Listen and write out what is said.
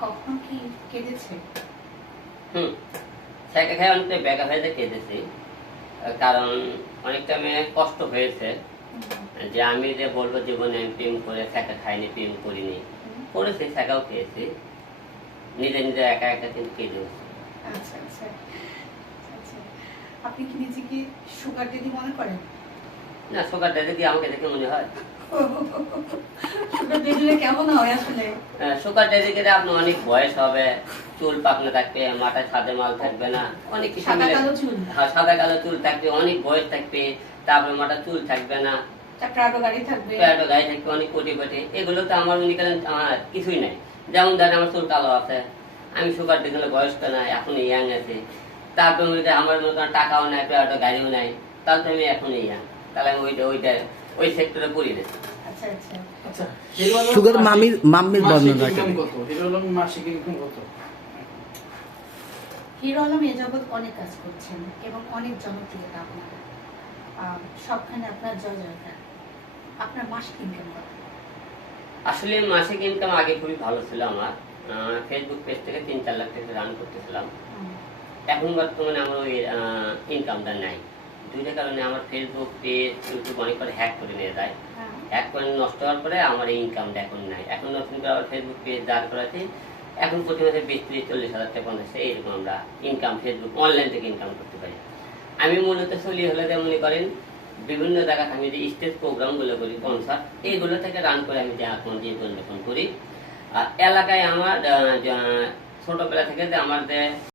কখনো কি কেঁদেছে? হুম। সেকা খেয়ে অনেকটা বেকা হয়ে কেঁদেছি। কারণ অনেকটা মেয়ে কষ্ট হয়েছে। যে আমি যে বলব জীবনে আমি প্রেম করে সেকা খাইনি প্রেম করিনি। করেছি সেকাও খেয়েছি। নিজে নিজে একা একা কিন্তু কেঁদে আচ্ছা আচ্ছা। আচ্ছা। আপনি কি নিজেকে সুগার ডেডি মনে করেন? না সুগার ড্যাডি আমাকে দেখে মনে হয়? ডেডিরা কেমন হয় আসলে? সুগার ড্যাডি গেলে আপনার অনেক বয়স হবে চুল পাকলে থাকবে মাথায় সাদে মাল থাকবে না অনেক কিছু সাদা কালো চুল? হ্যাঁ, সাদা কালো চুল থাকবে অনেক বয়স থাকবে তারপরে মাথা চুল থাকবে না। গাড়ি থাকবে। গায়ে থাকবে অনেক কোটি কোটি। এগুলো তো আমার মনে করেন আমার কিছুই নাই। যেমন ধরেন আমার চুল কালো আছে আমি সুগার দেখলে বয়স্ক নাই এখন ইয়াং আছে। তারপরে মনে আমার মনে করেন টাকাও নাই প্যাডো গাড়িও নাই তাহলে তো আমি এখন ইয়াং তাহলে আমি ওইটা ওইটা ওই সেক্টরে পড়ি না। আচ্ছা আচ্ছা। আচ্ছা সুগার মামির মাম্মির বর্ণনা কত? হিরো আলম মাসিক ইনকাম কত? হিরো আলম এ যাবৎ অনেক কাজ করছেন এবং অনেক জনপ্রিয়তা আপনার। সবখানে আপনার জয় জয়কার। আপনার মাসিক ইনকাম কত? আসলে মাসিক ইনকাম আগে খুবই ভালো ছিল আমার। ফেসবুক পেজ থেকে তিন চার লাখ টাকা রান করতেছিলাম। এখন বর্তমানে আমার ওই ইনকামটা নাই। দুইটা কারণে আমার ফেসবুক পেজ ইউটিউব অনেক করে হ্যাক করে নিয়ে যায়। হ্যাঁ, হ্যাক করে নষ্ট হওয়ার পরে আমার ইনকামটা এখন নাই। এখন নতুন করে আবার ফেসবুক পেজ দাঁড় করাতে এখন প্রতি মাসে বিশ ত্রিশ চল্লিশ হাজার টাকা পঞ্চাশ টাকা এরকম আমরা ইনকাম ফেসবুক অনলাইন থেকে ইনকাম করতে পারি। আমি মূলত চলি হলে যে মনে করেন বিভিন্ন জায়গায় আমি যে স্টেজ প্রোগ্রামগুলো করি কনসার্ট এইগুলো থেকে রান করে আমি যে এখন জীবন যাপন করি। আর এলাকায় আমার ছোটবেলা থেকে যে আমার যে